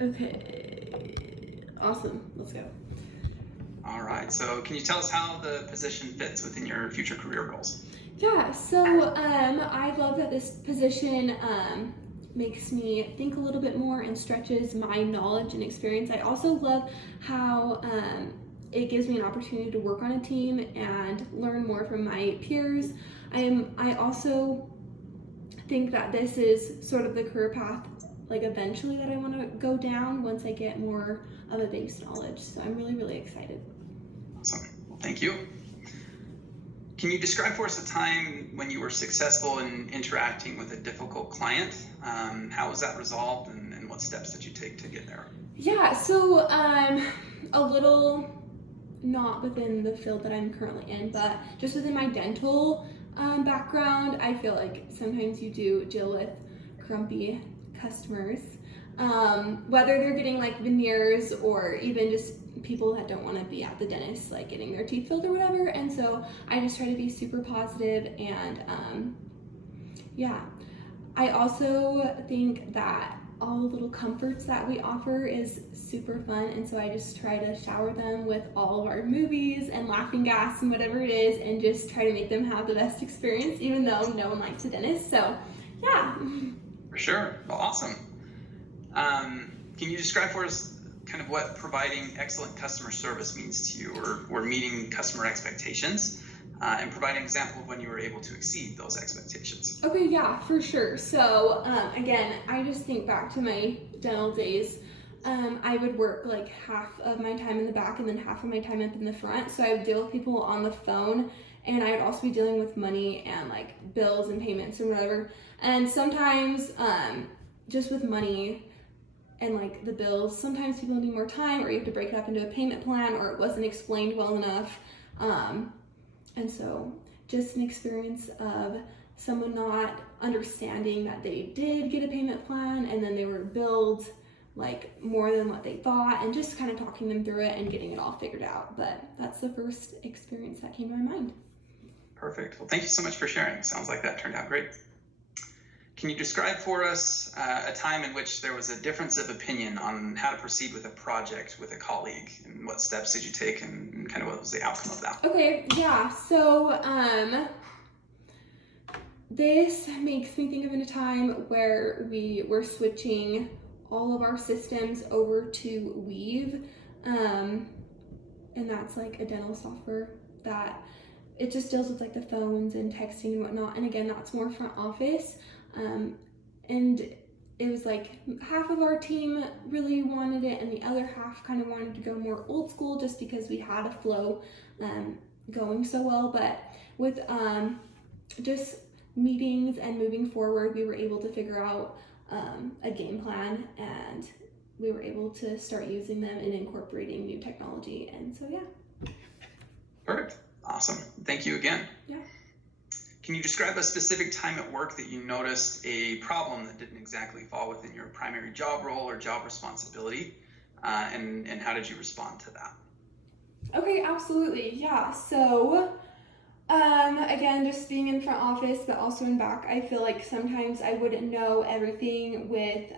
Okay. Awesome. Let's go. All right. So can you tell us how the position fits within your future career goals? Yeah, so I love that this position makes me think a little bit more and stretches my knowledge and experience. I also love how it gives me an opportunity to work on a team and learn more from my peers. I also think that this is sort of the career path like eventually that I want to go down once I get more of a base knowledge. So I'm really, really excited. Awesome. Well, thank you. Can you describe for us a time when you were successful in interacting with a difficult client? How was that resolved, and what steps did you take to get there? Yeah, so a little not within the field that I'm currently in, but just within my dental background, I feel like sometimes you do deal with grumpy customers, whether they're getting like veneers or even just people that don't want to be at the dentist, like getting their teeth filled or whatever. And so I just try to be super positive and yeah, I also think that all the little comforts that we offer is super fun, and so I just try to shower them with all of our movies and laughing gas and whatever it is, and just try to make them have the best experience, even though no one likes a dentist. So, yeah. For sure. Well, awesome. Can you describe for us kind of what providing excellent customer service means to you, or meeting customer expectations, and provide an example of when you were able to exceed those expectations? Okay, yeah, for sure. So, again, I just think back to my dental days. I would work like half of my time in the back and then half of my time up in the front. So I would deal with people on the phone, and I would also be dealing with money and like bills and payments and whatever. And sometimes, just with money and like the bills, sometimes people need more time, or you have to break it up into a payment plan, or it wasn't explained well enough. Um, and so, just an experience of someone not understanding that they did get a payment plan and then they were billed like more than what they thought, and just kind of talking them through it and getting it all figured out. But that's the first experience that came to my mind. Perfect. Well, thank you so much for sharing. Sounds like that turned out great. Can you describe for us a time in which there was a difference of opinion on how to proceed with a project with a colleague, and what steps did you take, and kind of what was the outcome of that? Okay, yeah. So, this makes me think of in a time where we were switching all of our systems over to Weave, and that's like a dental software that it just deals with like the phones and texting and whatnot. And again, that's more front office. And it was like half of our team really wanted it, and the other half kind of wanted to go more old school just because we had a flow going so well. But with just meetings and moving forward, we were able to figure out a game plan, and we were able to start using them and incorporating new technology. And so, yeah. Perfect. Awesome. Thank you again. Yeah. Can you describe a specific time at work that you noticed a problem that didn't exactly fall within your primary job role or job responsibility, and how did you respond to that? Okay, absolutely. Yeah. So, again, just being in front office, but also in back, I feel like sometimes I wouldn't know everything with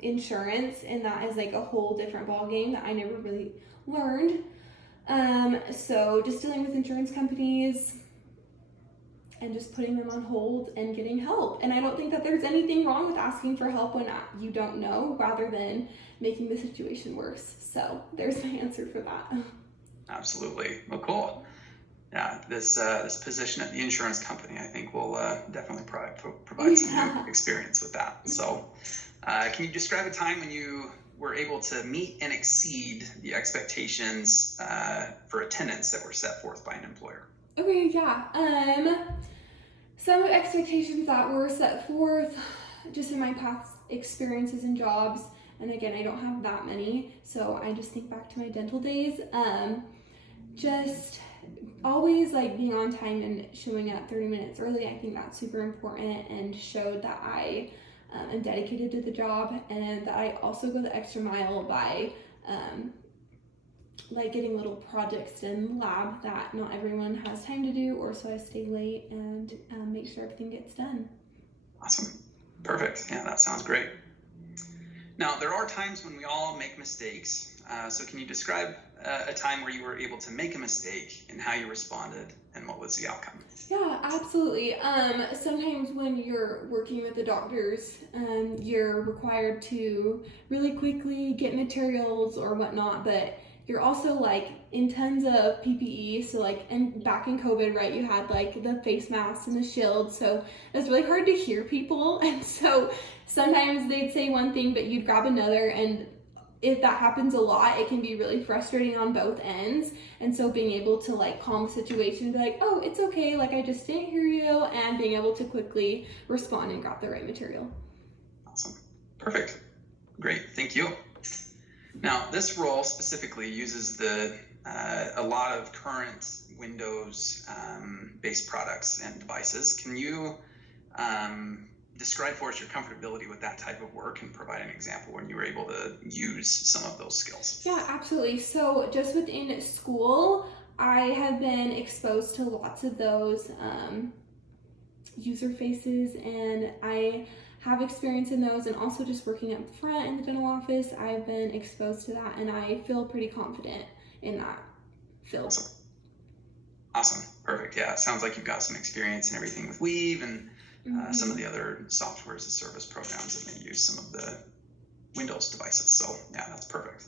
insurance, and that is like a whole different ball game that I never really learned. So just dealing with insurance companies and just putting them on hold and getting help. And I don't think that there's anything wrong with asking for help when you don't know, rather than making the situation worse. So there's my answer for that. Absolutely. Well, cool. Yeah, this position at the insurance company, I think, will definitely provide some new experience with that. So, can you describe a time when you were able to meet and exceed the expectations for attendance that were set forth by an employer? Okay, yeah. Some expectations that were set forth just in my past experiences and jobs, and again, I don't have that many, so I just think back to my dental days. Just always like being on time and showing up 30 minutes early. I think that's super important, and showed that I am dedicated to the job, and that I also go the extra mile by like getting little projects in lab that not everyone has time to do, or so I stay late and make sure everything gets done. Awesome. Perfect. Yeah, that sounds great. Now, there are times when we all make mistakes. So can you describe a time where you were able to make a mistake and how you responded and what was the outcome? Yeah, absolutely. Sometimes when you're working with the doctors, you're required to really quickly get materials or whatnot, but you're also like in tons of PPE. So like, and back in COVID, right, you had like the face masks and the shield. So it was really hard to hear people. And so sometimes they'd say one thing, but you'd grab another. And if that happens a lot, it can be really frustrating on both ends. And so being able to like calm the situation and be like, oh, it's okay, like I just didn't hear you, and being able to quickly respond and grab the right material. Awesome. Perfect. Great. Thank you. Now, this role specifically uses a lot of current Windows based products and devices. Can you describe for us your comfortability with that type of work and provide an example when you were able to use some of those skills? Yeah, absolutely. So just within school, I have been exposed to lots of those user faces, and I have experience in those, and also just working up front in the dental office, I've been exposed to that, and I feel pretty confident in that field. Awesome. Perfect. Yeah, it sounds like you've got some experience in everything with Weave and some of the other software as a service programs that may use some of the Windows devices. So yeah, that's perfect.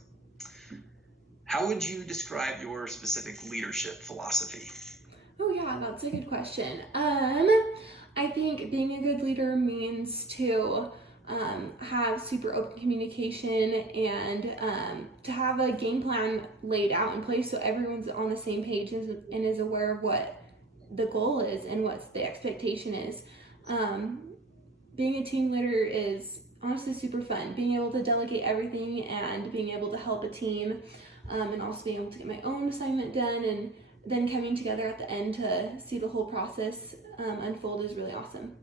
How would you describe your specific leadership philosophy? Oh yeah, that's a good question. I think being a good leader means to have super open communication and to have a game plan laid out in place so everyone's on the same page and is aware of what the goal is and what the expectation is. Being a team leader is honestly super fun. Being able to delegate everything and being able to help a team, and also being able to get my own assignment done, and then coming together at the end to see the whole process unfold is really awesome.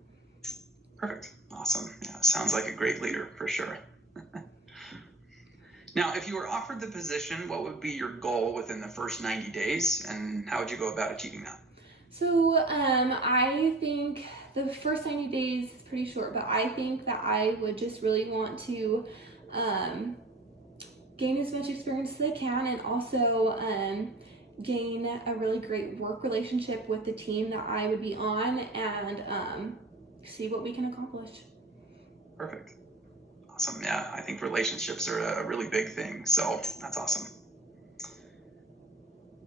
Perfect. Awesome. Yeah, sounds like a great leader for sure. Now, if you were offered the position, what would be your goal within the first 90 days, and how would you go about achieving that? So I think the first 90 days is pretty short, but I think that I would just really want to gain as much experience as I can, and also gain a really great work relationship with the team that I would be on, and see what we can accomplish. Perfect. Awesome. Yeah, I think relationships are a really big thing, so that's awesome.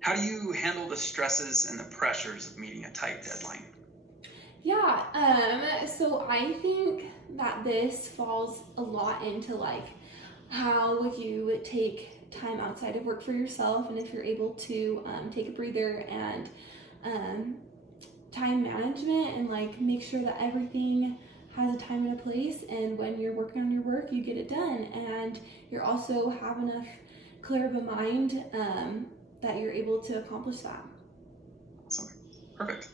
How do you handle the stresses and the pressures of meeting a tight deadline? Yeah, so I think that this falls a lot into like how you take time outside of work for yourself, and if you're able to take a breather, and time management, and like make sure that everything has a time and a place, and when you're working on your work you get it done, and you're also have enough clear of a mind that you're able to accomplish that. Awesome. Perfect.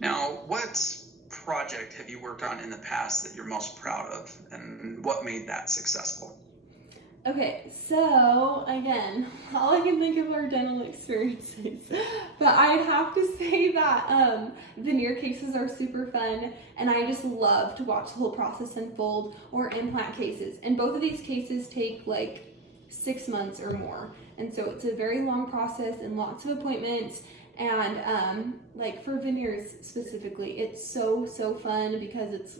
Now, what project have you worked on in the past that you're most proud of, and what made that successful? Okay, so again, all I can think of are dental experiences, but I'd have to say that veneer cases are super fun, and I just love to watch the whole process unfold, or implant cases, and both of these cases take like 6 months or more, and so it's a very long process and lots of appointments. And like for veneers specifically, it's so fun because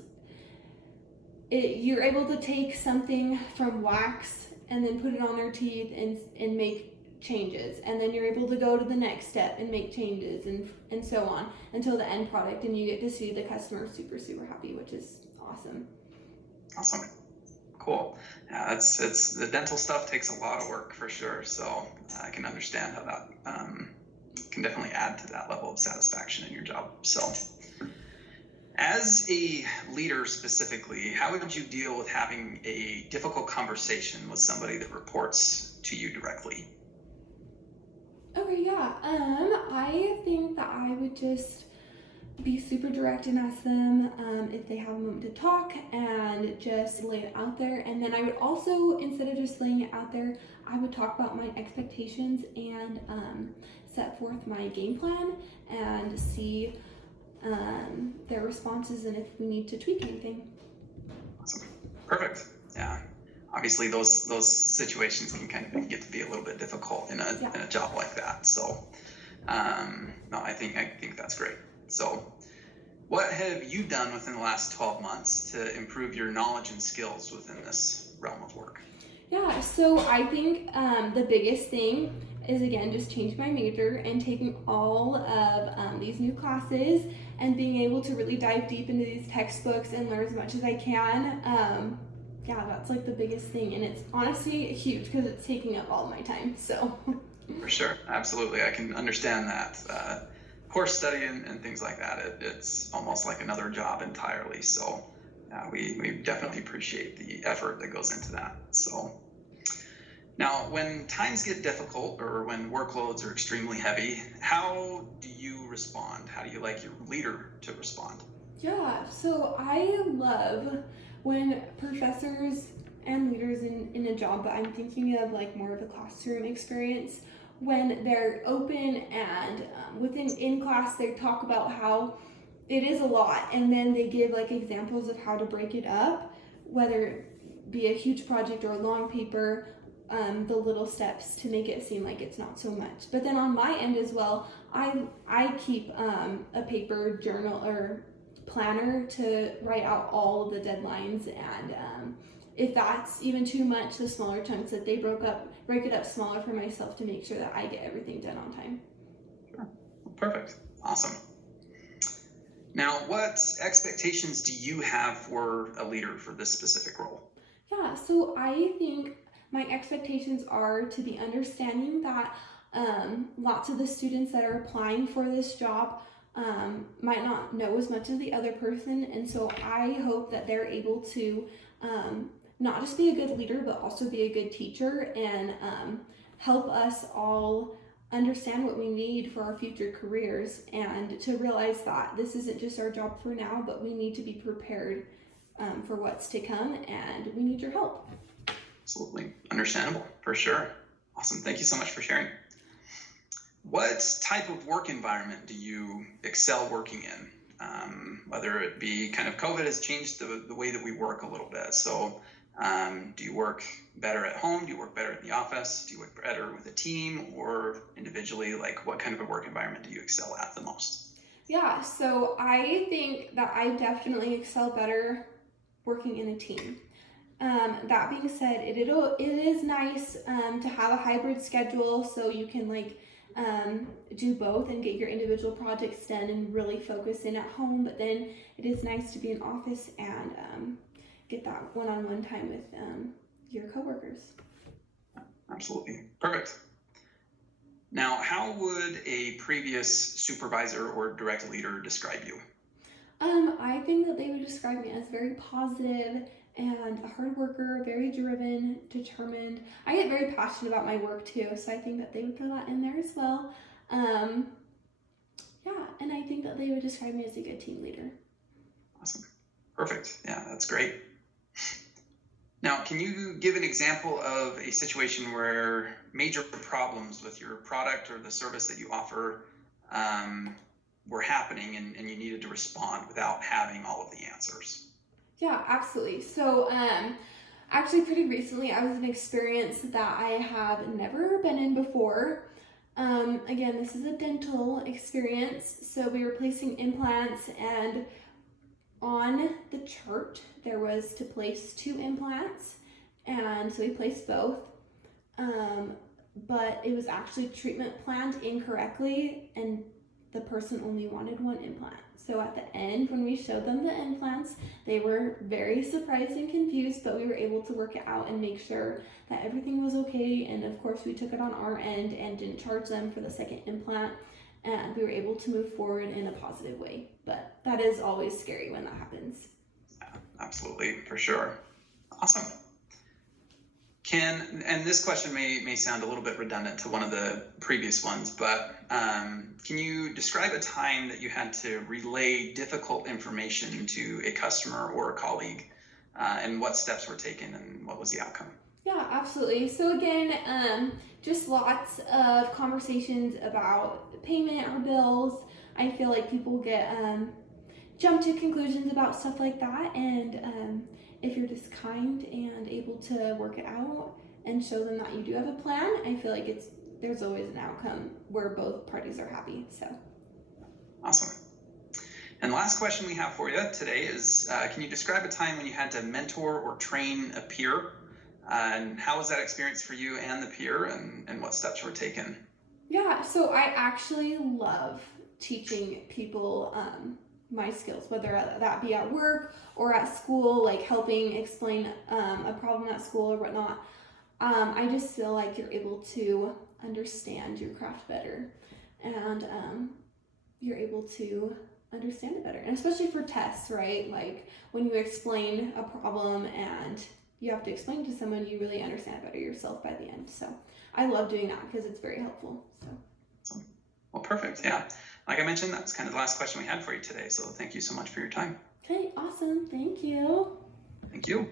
you're able to take something from wax and then put it on their teeth and make changes, and then you're able to go to the next step and make changes, and so on until the end product, and you get to see the customer super happy, which is awesome. Awesome. Cool. Yeah, it's the dental stuff takes a lot of work for sure, so I can understand how that can definitely add to that level of satisfaction in your job. So as a leader specifically, how would you deal with having a difficult conversation with somebody that reports to you directly? Okay, yeah. I think that I would just be super direct and ask them if they have a moment to talk, and just lay it out there. And then I would also, instead of just laying it out there, I would talk about my expectations and set forth my game plan and see their responses and if we need to tweak anything. Awesome. Perfect. Yeah, obviously those situations can kind of get to be a little bit difficult in a job like that. So no, I think that's great. So what have you done within the last 12 months to improve your knowledge and skills within this realm of work? Yeah, so I think the biggest thing is, again, just changing my major and taking all of these new classes and being able to really dive deep into these textbooks and learn as much as I can. Yeah, that's like the biggest thing, and it's honestly huge because it's taking up all my time. So For sure, absolutely, I can understand that. Course study and things like that, it's almost like another job entirely. So we definitely appreciate the effort that goes into that. So now, when times get difficult or when workloads are extremely heavy, how do you respond? How do you like your leader to respond? yeah, so I love when professors and leaders in a job, but I'm thinking of like more of a classroom experience, when they're open and in class they talk about how it is a lot, and then they give like examples of how to break it up, whether it be a huge project or a long paper, the little steps to make it seem like it's not so much. But then on my end as well, I keep a paper journal or planner to write out all of the deadlines, and if that's even too much, the smaller chunks that they break it up smaller for myself to make sure that I get everything done on time. Sure. Perfect. Awesome. Now, what expectations do you have for a leader for this specific role? Yeah, so I think my expectations are to be understanding that lots of the students that are applying for this job might not know as much as the other person, and so I hope that they're able to not just be a good leader, but also be a good teacher and help us all understand what we need for our future careers, and to realize that this isn't just our job for now, but we need to be prepared for what's to come, and we need your help. Absolutely. Understandable, for sure. Awesome. Thank you so much for sharing. What type of work environment do you excel working in? Whether it be kind of COVID has changed the way that we work a little bit. So do you work better at home? Do you work better in the office? Do you work better with a team or individually? Like, what kind of a work environment do you excel at the most? Yeah, so I think that I definitely excel better working in a team. That being said, it is nice to have a hybrid schedule so you can do both and get your individual projects done and really focus in at home. But then it is nice to be in office and get that one-on-one time with your coworkers. Absolutely. Perfect. Now, how would a previous supervisor or direct leader describe you? I think that they would describe me as very positive and a hard worker, very driven, determined. I get very passionate about my work too, so I think that they would throw that in there as well. Yeah, and I think that they would describe me as a good team leader. Awesome. Perfect. Yeah, that's great. Now, can you give an example of a situation where major problems with your product or the service that you offer were happening and you needed to respond without having all of the answers? Yeah, absolutely. So, actually, pretty recently, I was in an experience that I have never been in before. Again, this is a dental experience. So, we were placing implants, and on the chart, there was to place 2 implants, and so we placed both. But it was actually treatment planned incorrectly, and the person only wanted 1 implant. So at the end, when we showed them the implants, they were very surprised and confused, but we were able to work it out and make sure that everything was okay. And of course, we took it on our end and didn't charge them for the second implant. And we were able to move forward in a positive way. But that is always scary when that happens. Yeah, absolutely, for sure. Awesome. And this question may sound a little bit redundant to one of the previous ones, but can you describe a time that you had to relay difficult information to a customer or a colleague, and what steps were taken and what was the outcome? Yeah, absolutely. So again, just lots of conversations about payment or bills. I feel like people get jump to conclusions about stuff like that, and if you're just kind and able to work it out and show them that you do have a plan, I feel like there's always an outcome where both parties are happy. So awesome. And the last question we have for you today is, can you describe a time when you had to mentor or train a peer? And how was that experience for you and the peer, and what steps were taken? Yeah, so I actually love teaching people my skills, whether that be at work or at school, like helping explain a problem at school or whatnot. I just feel like you're able to understand your craft better, and you're able to understand it better. And especially for tests, right? Like when you explain a problem and you have to explain it to someone, you really understand it better yourself by the end. So I love doing that because it's very helpful. So. Well, perfect. Yeah. Like I mentioned, that's kind of the last question we had for you today. So thank you so much for your time. Okay, awesome. Thank you. Thank you.